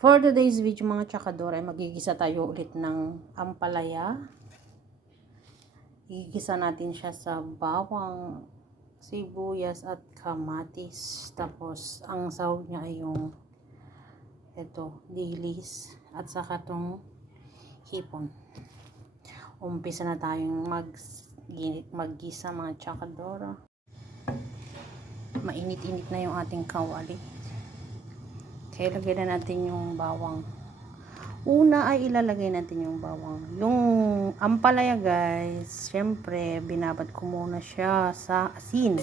For today's video mga tsakador ay magigisa tayo ulit ng ampalaya. Igigisa natin siya sa bawang, sibuyas at kamatis. Tapos ang sahog niya ay yung ito, dilis at saka tong hipon. Umpisa na tayong mag maggisa mga tsakadora. Mainit-init na yung ating kawali. Kaya lagay na natin yung bawang. Una ay ilalagay natin yung bawang. Yung ampalaya guys, syempre binabad ko muna siya sa asin.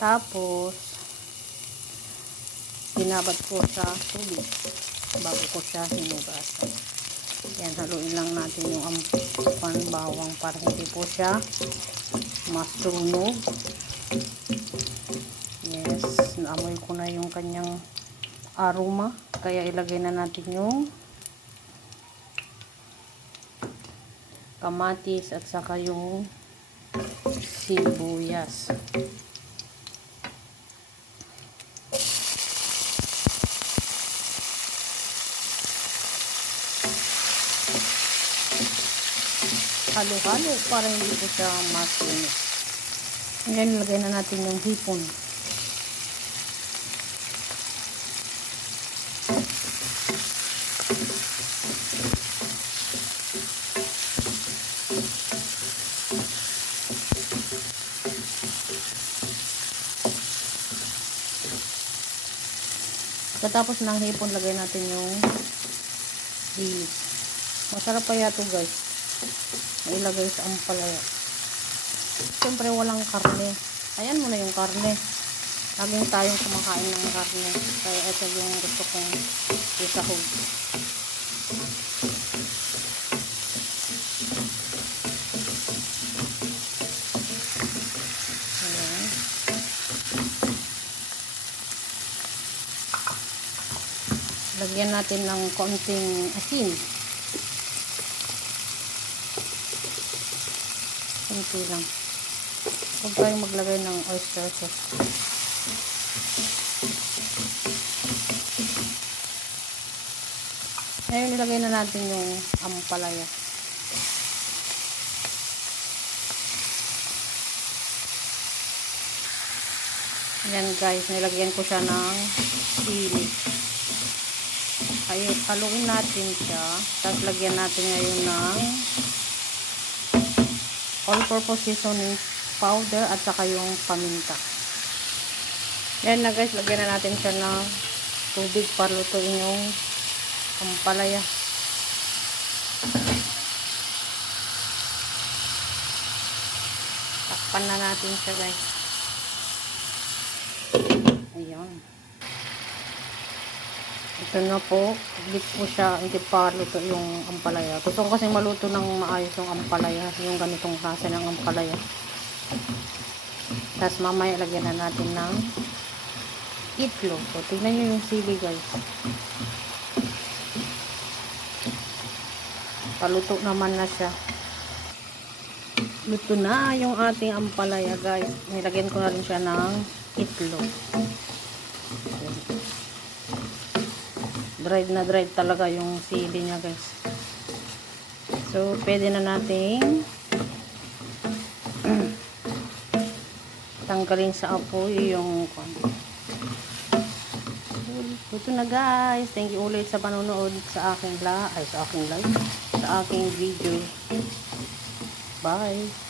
Tapos, binabad ko sa tubig bago ko siya hinugasan. Yan, haluin lang natin yung ampan bawang para hindi po siya masunog. Yes, naamoy ko na yung kanyang aroma. Kaya ilagay na natin yung kamatis at saka yung sibuyas. Halo-halo para hindi po siya masinis. Ngayon, ilagay na natin yung hipon. Pagkatapos ng hipon, lagay natin yung dilis. Masarap pa yato guys. Ilagay sa ampalaya. Siyempre walang karne. Ayan mo na yung karne. Laging tayong kumakain ng karne. Kaya ito yung gusto kong isahog. Ayan. Lagyan natin ng konting asin. Konti lang. Huwag tayong maglagay ng oyster sauce. Ngayon, nilagay na natin yung ampalaya. Yan guys, nilagyan ko siya ng sili. Ayun, haluin natin siya. Tapos lagyan natin ngayon ng all-purpose seasoning powder at saka yung paminta. Yan na guys, lagyan na natin siya ng tubig para lutuin yung ampalaya. Takpan na natin siya guys. Ayan. Ito na po. Hindi po siya, hindi pa luto yung ampalaya. Gusto ko kasi maluto ng maayos yung ampalaya. Yung ganitong klase ng ampalaya. Tapos mamaya lagyan na natin ng itlog. So, tignan nyo yung sili guys. Paluto naman na siya. Luto na yung ating ampalaya guys. Nilagyan ko na rin siya ng itlog. Dried na dried talaga yung sili niya guys. So, pwede na nating tanggalin sa apoy yung ito na guys. Thank you ulit sa panonood sa aking live, ay sa aking live, sa aking video. Bye.